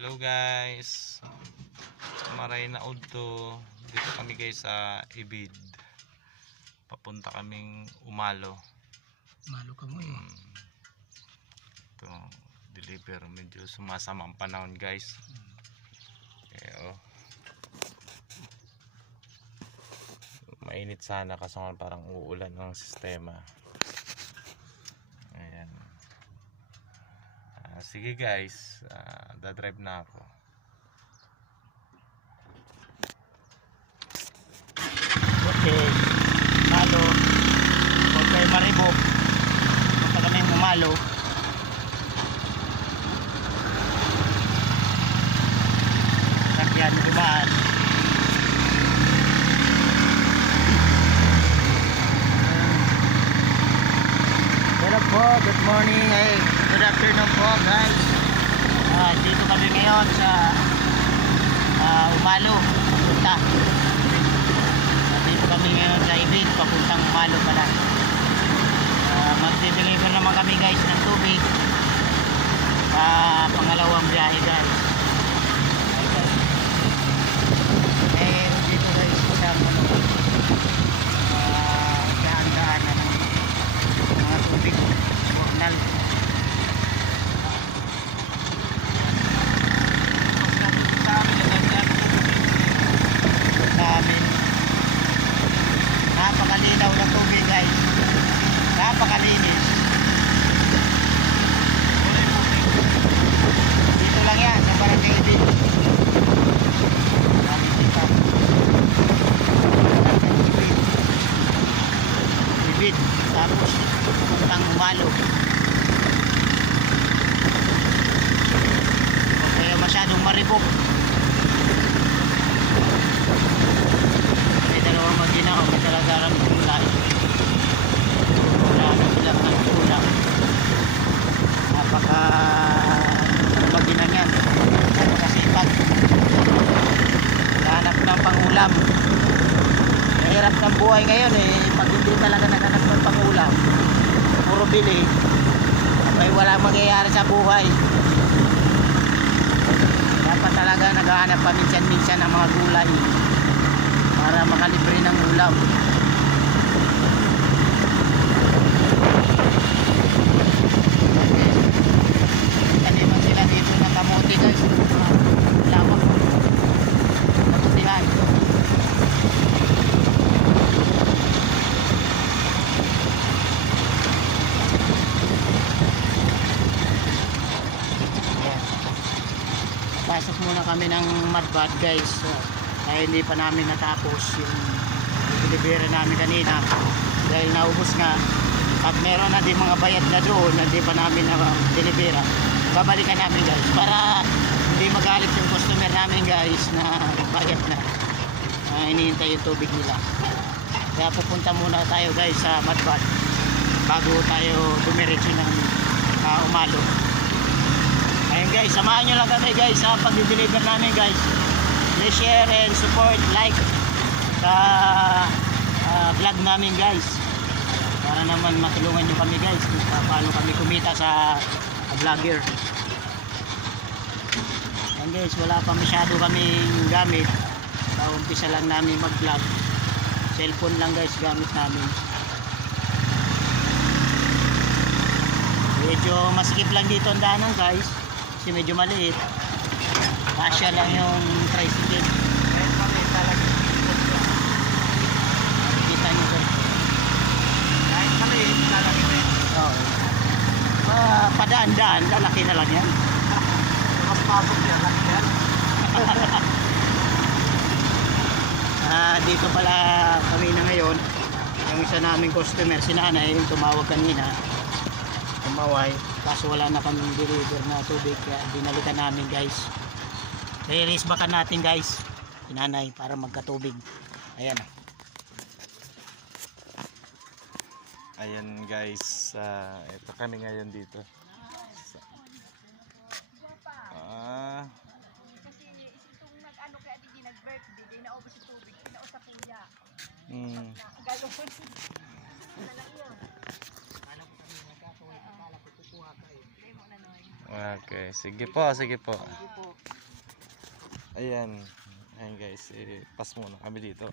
Hello guys, maray na udto. Dito kami guys sa Ibid. Papunta kaming Umalo. Malo ka mo yun. Ito, deliver. Medyo sumasama ang panahon guys. Oh. Mainit sana kasi parang uulan ng sistema. Ayan. Sige guys, dadrive na ako. Okay, Malo. Huwag kayo maribok. Punta kami Umalo. Sakyan, dumaan. Hello po, good morning. Hey, good afternoon po guys. Dito kami ngayon sa Umalo. Punta. Dito kami ngayon sa Ibid, papuntang Umalo pala. Mag-deliver naman kami guys ng tubig. Pangalawang biyahe guys. Dito guys sa daan-daanan ng mga tubig. Journal. Namin. Napakalinaw ng tubig guys. Napakalinis. Dito lang yan sa Barangay Ibid. Namin dito. Ibid. Tapos puntang Umalo. Huwag kayo masyadong maribok. May dalawang magina o may talagaran ng kulay. Wala na bilang ng ulam. Napaka magina niyan. Napakasipag. Naghanap ng pangulam. Mahirap ng buhay ngayon eh. Pag hindi talaga naghanap ng pangulam, puro bili, ay wala mangyayari sa buhay. Dapat talaga naghahanap pa minsan-minsan ng mga gulay para makalibre ng ulam. Taniman sila dito ng kamote guys. Lawak. Kabutihan. Pasok muna kami ng Madbad guys. Dahil hindi pa namin natapos yung delivery namin kanina dahil naubos nga. At meron na din mga bayad na doon na hindi pa namin na-deliver. Babalikan namin guys para hindi magalit yung customer namin guys na bayad na. Hinihintay yung tubig nila. Kaya pupunta muna tayo guys sa Madbad bago tayo dumiretso ng Umalo. Ayun guys, samahan nyo lang kami guys sa pag-deliver namin guys. Please share and support, like sa vlog namin guys. Para naman matulungan nyo kami guys kung paano kami kumita sa vlogger. Ayun guys, wala pa masyado kaming gamit. Umpisa lang namin mag-vlog. Cellphone lang guys gamit namin. Medyo masikip lang dito ang daanan guys. Kasi medyo maliit. Kasya lang yung tricycle. Kita nyo ko. Kahit maliit, lalaki na yun. Padaan-daan, lalaki na lang yan. Kapapapot yan, laki yan. Dito pala kami na ngayon. Yung isa naming customer, si nanay, yung tumawag kanina. Tumaway. Kaso wala na kami deliver na tubig kaya binalikan namin guys. I-race backan natin guys inanay para magkatubig. Ayan. Ayan guys, ito kami ngayon dito. Kasi itong nag-ano kaya di nag-birthday, di naubos yung tubig, pinausap niya. Gano'n. Ano lang yun. Okay, sige po, sige po. Sige po. Ayan. Ayan guys, pass muna kami dito.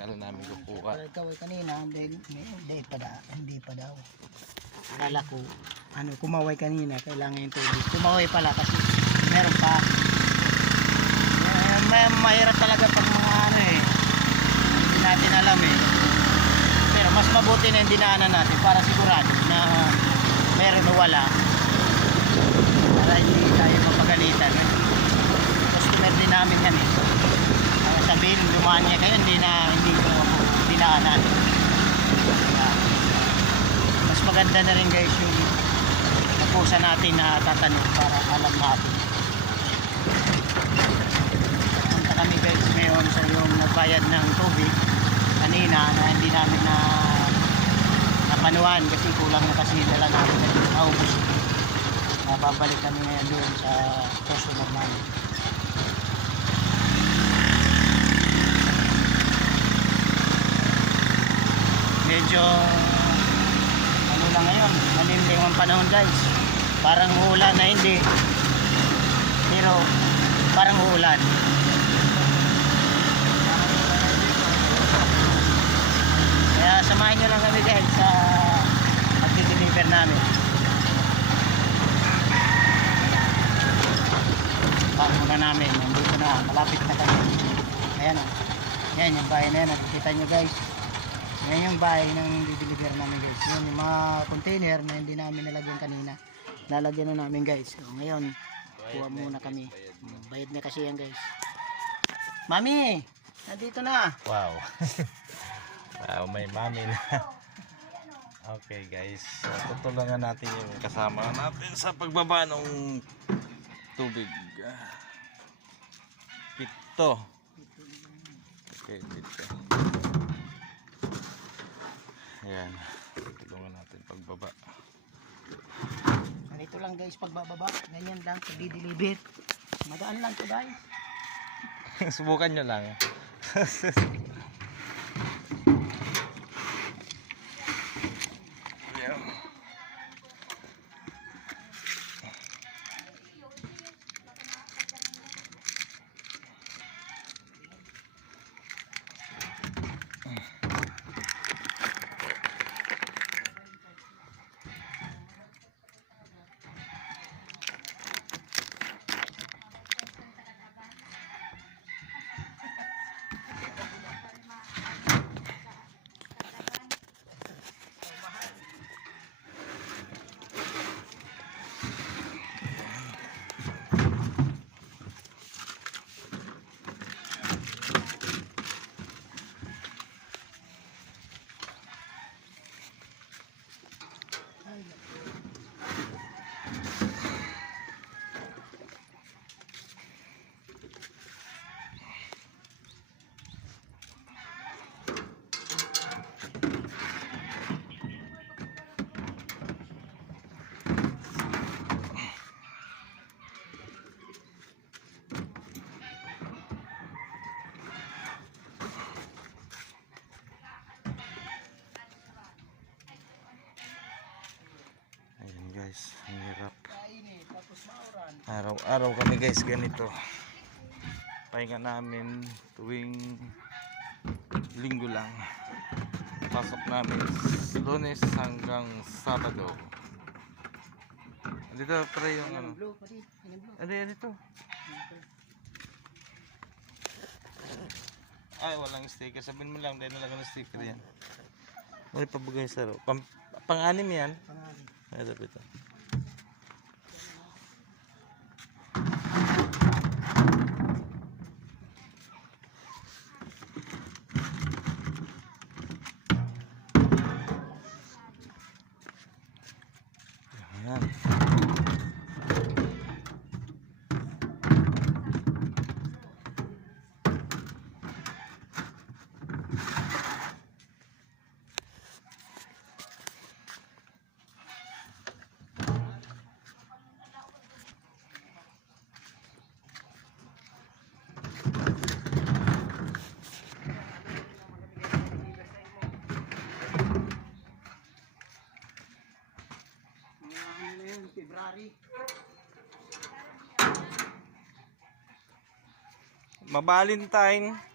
Kala namin kukuha. Para ikaw ay kanina, hindi pa daw. Akala ko, kumaway kanina, kailangan yung tubig. Kumaway pala kasi meron pa. Mahirap talaga pag mga hindi natin alam Pero mas mabuti na yung dinaanan natin para sigurado na meron o wala. Para hindi tayo mapagalitan. Customer din namin yan sabihin, dumaan niya kayo, hindi ko dinaanan. Mas maganda na rin guys yung napusa natin na tatanong para alam natin. Punta kami guys ngayon sa yung nagbayad ng tubig kanina na hindi namin napanuan kasi kulang na kasi dala namin naubos. Babalik kami ngayon doon sa customer namin. Medyo lang ngayon, malimlim ang panahon guys. Parang uulan na hindi. Pero parang uulan. Kaya samahan nyo lang kami guys sa pag-deliver namin. Bago na namin, nandito na, malapit na kami. Ayan o. Ayan yung bahay na yan, nakikita nyo guys. Yan yung bahay ng dideliver namin guys. Yan yung mga container na hindi namin nalagyan kanina. Lalagyan na namin guys. So, ngayon, kuha muna kami. Bayad na kasi yan guys. Mami! Nandito na! Wow. Wow, may mami na. Okay guys, so, tutulungan natin yung kasama natin sa pagbaba ng tubig. Pito. Okay, pito. Ayan, tulungan natin pagbaba. Ganito lang guys pagbababa. Ganyan lang pag-deliver. Madaan lang to guys. Subukan nyo lang. Guys, ang hirap. Araw-araw kami guys ganito. Pahinga namin tuwing linggo lang. Pasok namin Lunes hanggang Sabado. Dito pre yung ano. Ano yan ito? Ay, walang sticker. Sabihin mo lang dahil nalaga ng sticker yan. May pabugay sa ro. Pang-anim yan. Ay, dapat ito. Ayan. Ma-Valentine.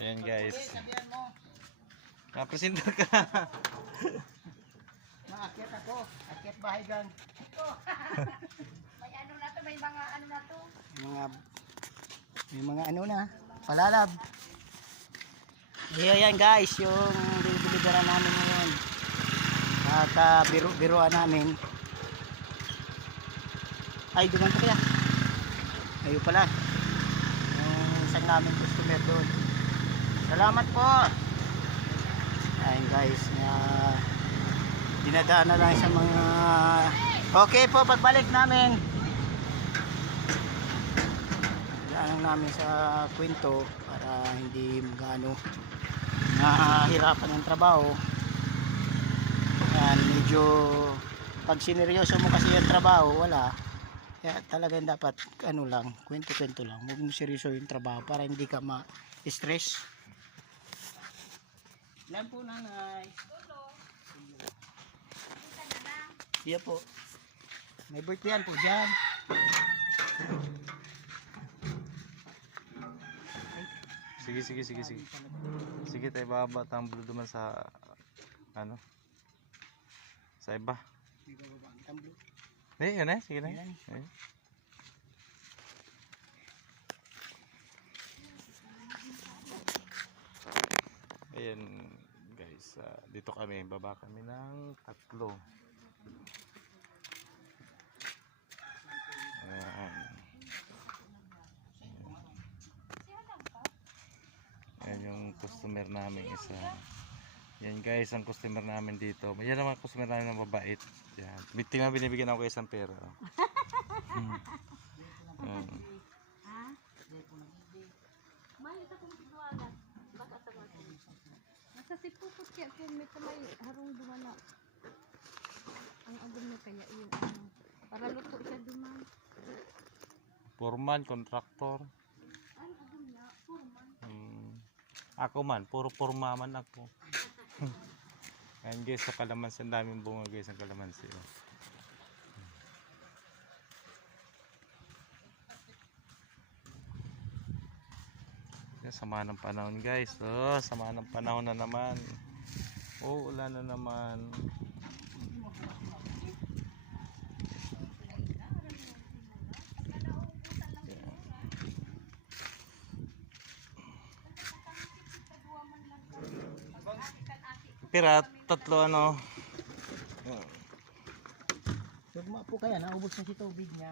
Ayan guys. Presenter ka. Maakyat ako. Akyat bahay gang. May ano na to, may mga ano na to. May mga ano na. Palalab. Yan guys, yung deliveran namin ngayon. At biro-biroan namin. Ay, duman pa kaya. Ayun pala. Yung isang namin customer doon. Salamat po. Ayun guys, dinadaan na lang sa mga okay po, pagbalik namin daan namin sa kwento para hindi magano nahihirapan ng trabaho. Yan, medyo pag sineryoso mo kasi yung trabaho, wala. Kaya talagang dapat ano lang, kwento-kwento lang. Huwag mo seryoso yung trabaho para hindi ka ma-stress. Ilan po nanay? Iya po. May birthday yan po dyan. Sige. Sige tayo baba. Tamblo naman sa ano? Sa iba. Yan eh. Sige na. Ayun. Ayan guys, dito kami, baba kami ng 3. Ayan. Ayan yung customer namin isa. Yan guys, ang customer namin dito. Yan naman customer namin ng babait. Yan. Tingnan, binibigyan ako isang pera. Nasa sipupot kaya kung may kamay harong dumana. Ang agam na kaya yun. Para luto siya duman. Foreman, contractor. Ang agam na, purman. Ako man, puro pormaman ako. Ayan guys, sa kalamansi, ang daming bunga guys ang kalamansi. Yan, sama ng panahon guys. Sama ng panahon na naman. Ulan na naman. Pira, 3 ano. Tugma po kaya, naubos na si tubig niya.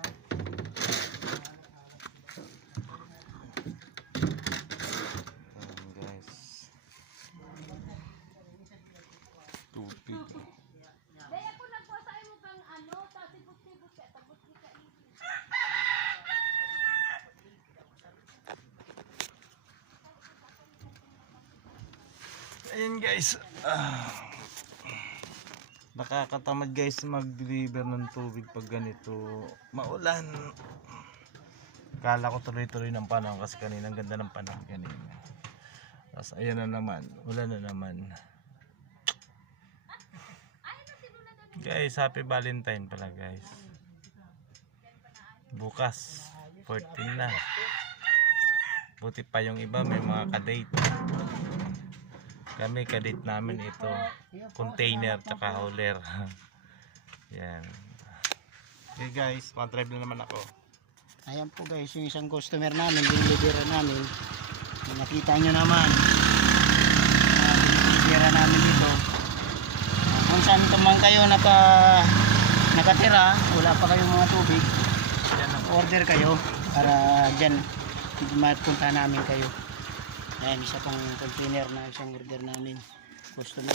Ayan guys. Tubig. Daya ko nagpuasa mo kang ano, tapos sipot-sipot kaya tapos di ka Ayan guys, nakakatamad guys mag-deliver ng tubig pag ganito maulan. Kala ko tuloy-tuloy ng panahon kasi kanina ang ganda ng panahon kanina. Tapos ayan na naman, ulan na naman. Guys, happy Valentine pala guys. Bukas 14 na. Buti pa yung iba may mga kadate. Kami kadate namin ito, container tsaka hauler. Yan. Okay guys, mag-drive na naman ako. Ayan po guys, yung isang customer namin, dinilibera namin. Nakita nyo naman. Dinilibera namin dito. Kung saan naman kayo nakatira, wala pa kayong mga tubig, order kayo para dyan mapunta namin kayo. Ayan, isa pang container na isang order namin customer.